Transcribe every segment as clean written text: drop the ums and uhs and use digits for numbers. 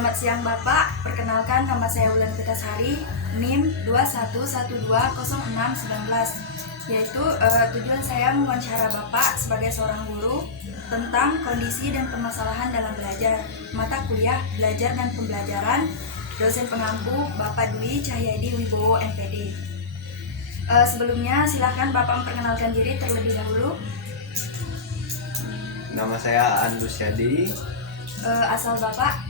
Selamat siang Bapak, perkenalkan nama saya Wulan Pitasari, NIM 21120619, yaitu tujuan saya mewawancara Bapak sebagai seorang guru tentang kondisi dan permasalahan dalam belajar, mata kuliah belajar dan pembelajaran, dosen pengampu Bapak Dwi Cahyadi Wibowo MPD. Sebelumnya silahkan Bapak memperkenalkan diri terlebih dahulu. Nama saya Andus Yadi. Asal Bapak?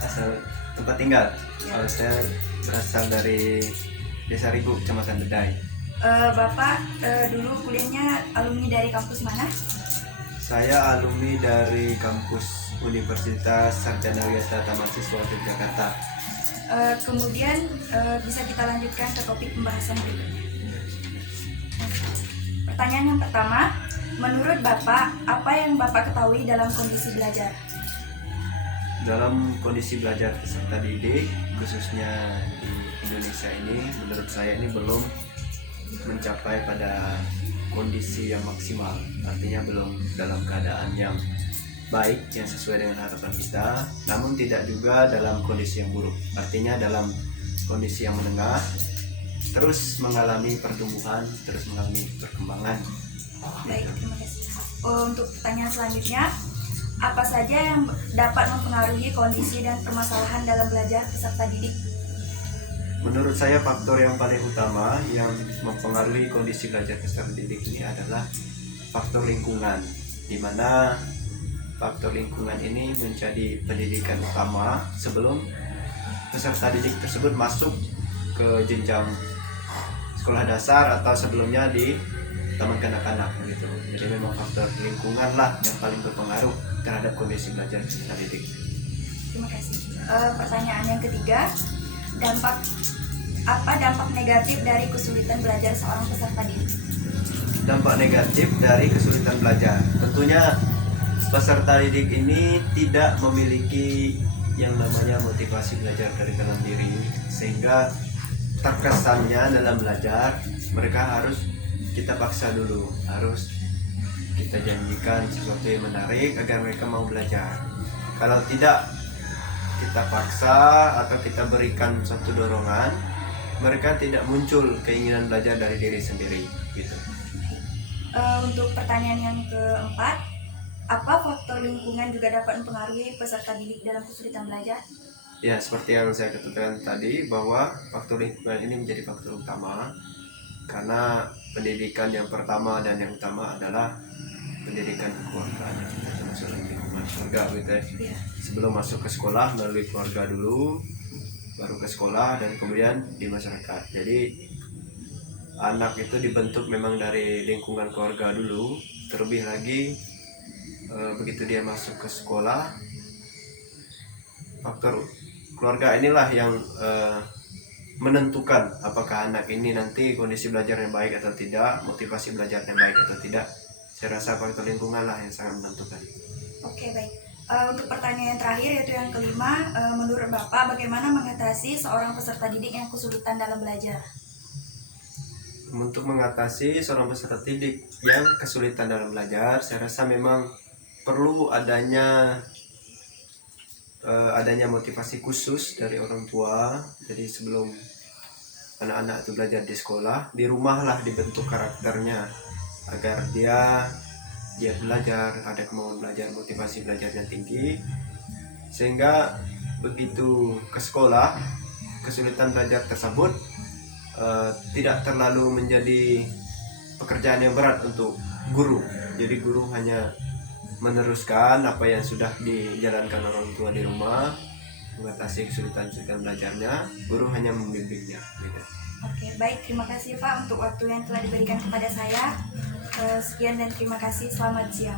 Asal tempat tinggal. Ya. Saya berasal dari Desa Rigu, Kecamatan Bedai. Bapak dulu kuliahnya alumni dari kampus mana? Saya alumni dari kampus Universitas Sarjana Wisata Mahasiswa Yogyakarta. Kemudian bisa kita lanjutkan ke topik pembahasan berikutnya. Pertanyaan yang pertama, menurut Bapak, apa yang Bapak ketahui dalam kondisi belajar? Dalam kondisi belajar peserta didik, khususnya di Indonesia ini, menurut saya ini belum mencapai pada kondisi yang maksimal. Artinya belum dalam keadaan yang baik, yang sesuai dengan harapan kita, namun tidak juga dalam kondisi yang buruk. Artinya dalam kondisi yang menengah, terus mengalami pertumbuhan, terus mengalami perkembangan. Baik, terima kasih. Untuk pertanyaan selanjutnya, apa saja yang dapat mempengaruhi kondisi dan permasalahan dalam belajar peserta didik? Menurut saya faktor yang paling utama yang mempengaruhi kondisi belajar peserta didik ini adalah faktor lingkungan, di mana faktor lingkungan ini menjadi pendidikan utama sebelum peserta didik tersebut masuk ke jenjang sekolah dasar atau sebelumnya di taman kanak-kanak gitu. Jadi memang faktor lingkungan lah yang paling berpengaruh terhadap kondisi belajar peserta didik. Terima kasih. Pertanyaan yang ketiga, apa dampak negatif dari kesulitan belajar seorang peserta didik? Dampak negatif dari kesulitan belajar, tentunya peserta didik ini tidak memiliki yang namanya motivasi belajar dari dalam diri, sehingga terkesannya dalam belajar mereka harus kita paksa dulu, harus kita janjikan sesuatu yang menarik agar mereka mau belajar. Kalau tidak kita paksa atau kita berikan suatu dorongan, mereka tidak muncul keinginan belajar dari diri sendiri gitu. Untuk pertanyaan yang keempat, apa faktor lingkungan juga dapat mempengaruhi peserta didik dalam kesulitan belajar? Ya, seperti yang saya katakan tadi, bahwa faktor lingkungan ini menjadi faktor utama, karena pendidikan yang pertama dan yang utama adalah pendidikan kekeluargaan, termasuk lingkungan keluarga gitu ya. Ya. Sebelum masuk ke sekolah melalui keluarga dulu, baru ke sekolah dan kemudian di masyarakat. Jadi anak itu dibentuk memang dari lingkungan keluarga dulu, terlebih lagi begitu dia masuk ke sekolah, faktor keluarga inilah yang menentukan apakah anak ini nanti kondisi belajarnya baik atau tidak, motivasi belajarnya baik atau tidak. Saya rasa faktor lingkungan lah yang sangat menentukan. Oke, baik. Untuk pertanyaan yang terakhir, yaitu yang kelima, menurut Bapak bagaimana mengatasi seorang peserta didik yang kesulitan dalam belajar? Untuk mengatasi seorang peserta didik yang kesulitan dalam belajar, saya rasa memang perlu adanya motivasi khusus dari orang tua. Jadi sebelum anak-anak itu belajar di sekolah, di rumah lah dibentuk karakternya agar dia belajar, ada kemauan belajar, motivasi belajarnya tinggi, sehingga begitu ke sekolah kesulitan belajar tersebut tidak terlalu menjadi pekerjaan yang berat untuk guru. Jadi guru hanya meneruskan apa yang sudah dijalankan orang tua di rumah, mengatasi kesulitan belajarnya, guru hanya membimbingnya gitu. Oke, baik. Terima kasih Pak untuk waktu yang telah diberikan kepada saya. Sekian dan terima kasih. Selamat siang.